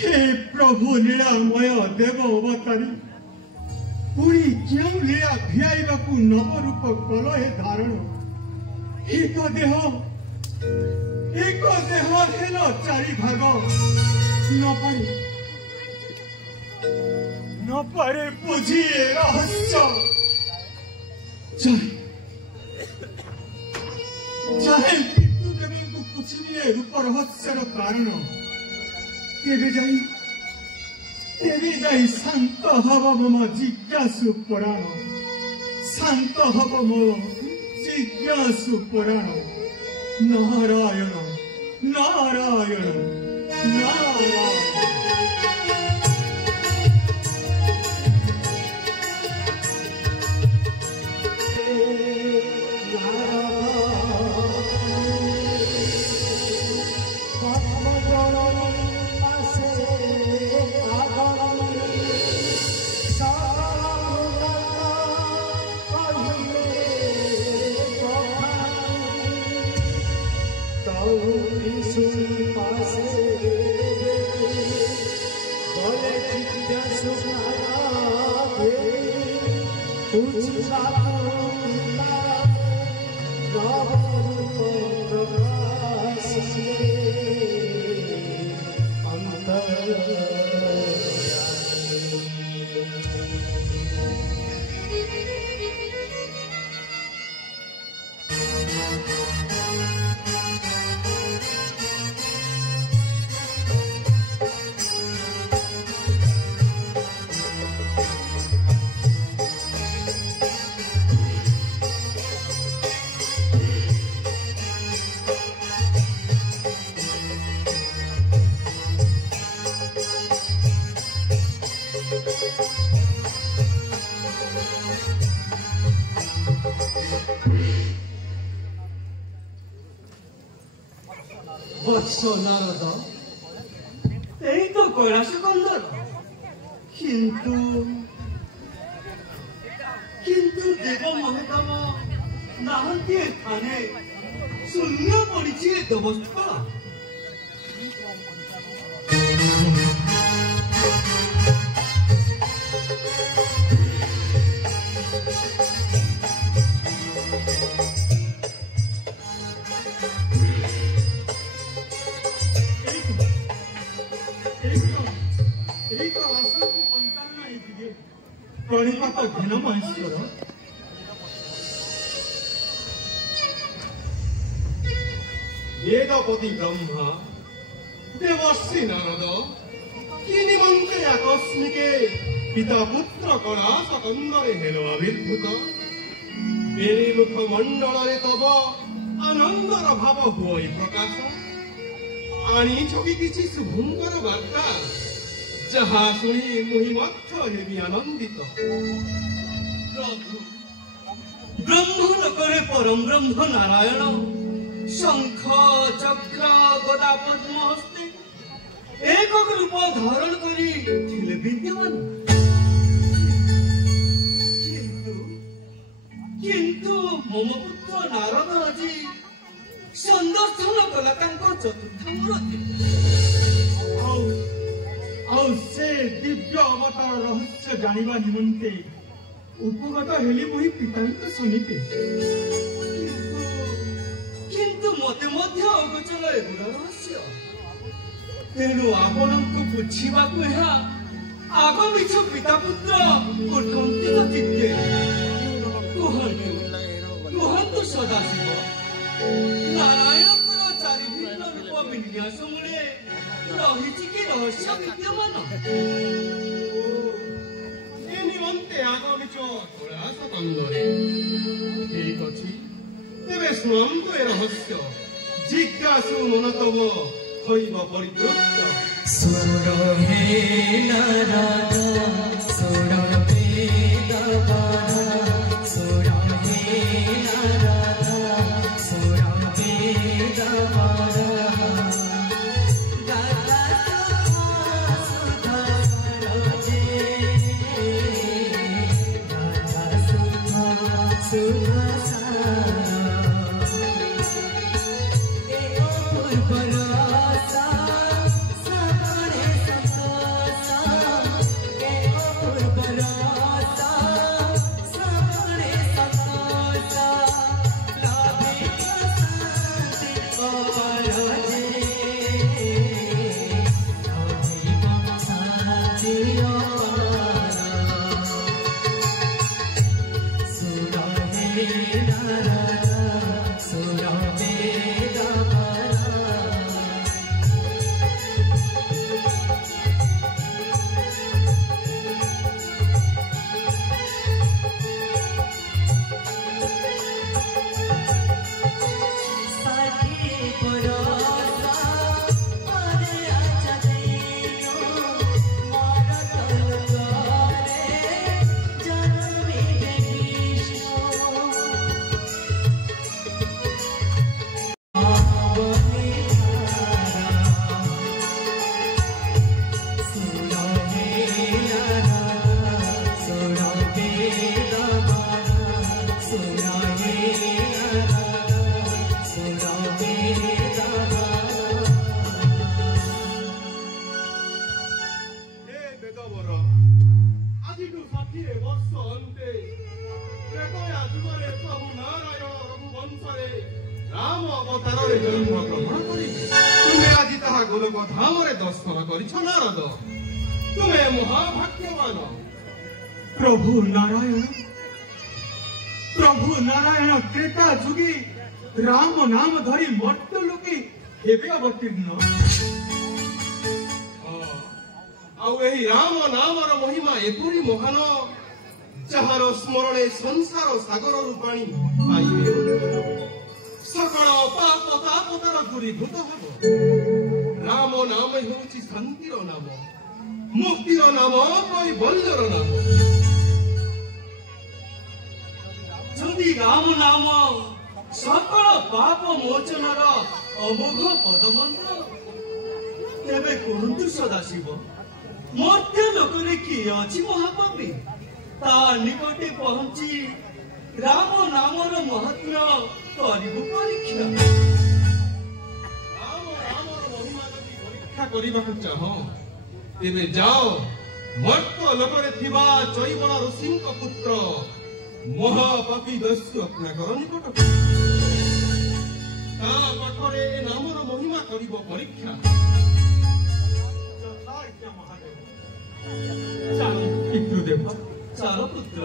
हे प्रभु लीलामय देव अवतारी पुरी क्यों लीला भियाइबा नव रूप कल हे धारण एक देह हेल चारि भाग न पारे बुझी रहस्य चाहे मृत्यु देवी को कुछ नहीं रूप रहस्यर कारण तेरे जाई शांत हब मम जिज्ञासु पुराण शांत हब मम जिज्ञासु पुराण नारायण नारायण नारायण नारद এই তো কৈলাস কন্দর কিন্তু দেব মহতম নাহান্তি এখানে শূন্য পড়িছে দেবস্থা प्रणिपात घन महेश्वर वेदपति ब्रह्मा देवर्षि नारद কিনিমন্তে আকস্মিকে পিতা পুত্র কলাস কন্দরে হেল আবির্ভূত মেরি মুখ মণ্ডଳରେ তব আনন্দর ভাব ହୁଏ ପ୍ରକାଶ ଆଣିଛ କି କିଛି ଶୁଭଙ୍କର ବାର୍ତ୍ତା ଯାହା ଶୁଣି ମୁହିଁ ମଧ୍ୟ ହେବି ଆନନ୍ଦିତ ପ୍ରଭୁ ବ୍ରହ୍ମଲୋକରେ ପରମ ବ୍ରହ୍ମ ନାରାୟଣ ଶଙ୍ଖ ଚକ୍ର ଗଦା ପଦ୍ମ ହସ୍ତେ ଏକ ରୂପ ଧାରଣ କରି ଥିଲେ ବିଦ୍ୟମାନ କିନ୍ତୁ ମମ ପୁତ୍ର ନାରଦ ଆଜି ସନ୍ଦର୍ଶନ କଲା ତାଙ୍କ ଚତୁର୍ଥ ମୂର୍ତ୍ତି ଆଉ ସେ ଦିବ୍ୟ ଅବତାର ରହସ୍ୟ ଜାଣିବା ନିମନ୍ତେ ଉପଗତ ହେଲି ମୁହିଁ ପିତାଙ୍କ ସନିପେ କିନ୍ତୁ ମତେ ମଧ୍ୟ ଅଗୋଚର ଏଗୁଡ଼ା ରହସ୍ୟ ତେଣୁ ଆପଣଙ୍କୁ ବୁଝିବାକୁ ଏହା ଆଗ ମିଛ ପିତା ପୁତ୍ର ଉତ୍କଣ୍ଠିତ ଚିତ୍ତେ କୁହନ୍ତୁ ସଦାଶିବ ନାରାୟଣଙ୍କର ଚାରି ଭିନ୍ନ ରୂପ ବିନ୍ୟାସ ମୂଳେ ରହିଛି କି ରହସ୍ୟ ବିଦ୍ୟମାନ ନିମନ୍ତେ ଆଗମିଛ କଳାସ କନ୍ଦରେ ଠିକ ଅଛି ତେବେ ଶୁଣନ୍ତୁ ଏ ରହସ୍ୟ ଜିଜ୍ଞାସୁ ମନ ତବ ହୋଇବ ପରିତୃପ୍ତ ସୁର ହେ ନାରଦ ସୁର ବେଦ ବର ସୁର ହେ ନାରଦ ସୁର ବେଦ ବର ଗାତା ସୁଧ ସରୋଜେ ଗାତା ସୁଧ ସୁଧ प्रभु नारायण त्रेता जुगी राम नाम धरी मर्त्य लोके हेबे अवतीर्ण आउ राम नामर महिमा एपरी महान ଯାହାର ସ୍ମରଣେ ସଂସାର ସାଗରରୁ ପାଣି ପାଇବେ ସକଳ ପାପ ତାପତର ଦୂରୀଭୂତ ହେବ ରାମ ନାମ ହେଉଛି ଶାନ୍ତିର ନାମ ମୁକ୍ତିର ନାମ କୈବଲ୍ୟର ନାମ ଯଦି ରାମ ନାମ ସକଳ ପାପ ମୋଚନର ଅମୋଘ ପଦମନ୍ତ୍ର ତେବେ କୁହନ୍ତୁ ସଦାଶିବ ମର୍ତ୍ତ୍ୟ ଲୋକରେ କିଏ ଅଛି ମହାପାପୀ ତା ନିକଟେ ପହଞ୍ଚି ରାମ ନାମର ମହତ୍ତ୍ୱ କରିବୁ ପରୀକ୍ଷା ରାମ ନାମର ମହିମା ଯଦି ପରୀକ୍ଷା କରିବାକୁ ଚାହ ତେବେ ଯାଅ ମର୍ତ୍ତ୍ୟ ଲୋକରେ ଥିବା ଚୈବନ ଋଷିଙ୍କ ପୁତ୍ର ମହାପାପୀ ଦସ୍ୟୁ ରତ୍ନାକର ନିକଟକୁ ତା ପାଖରେ ଏ ନାମର ମହିମା କରିବ ପରୀକ୍ଷା ପିତୃଦେବ ଚାଲ ପୁତ୍ର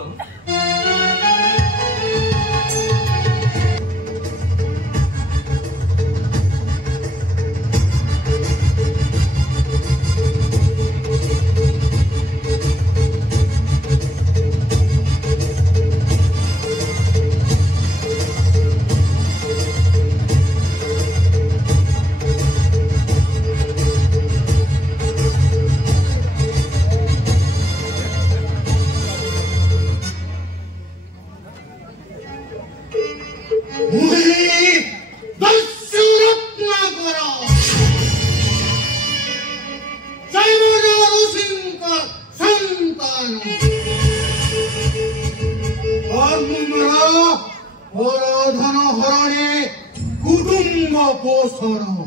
পরধন হরণে কুটুম্ব পোষণ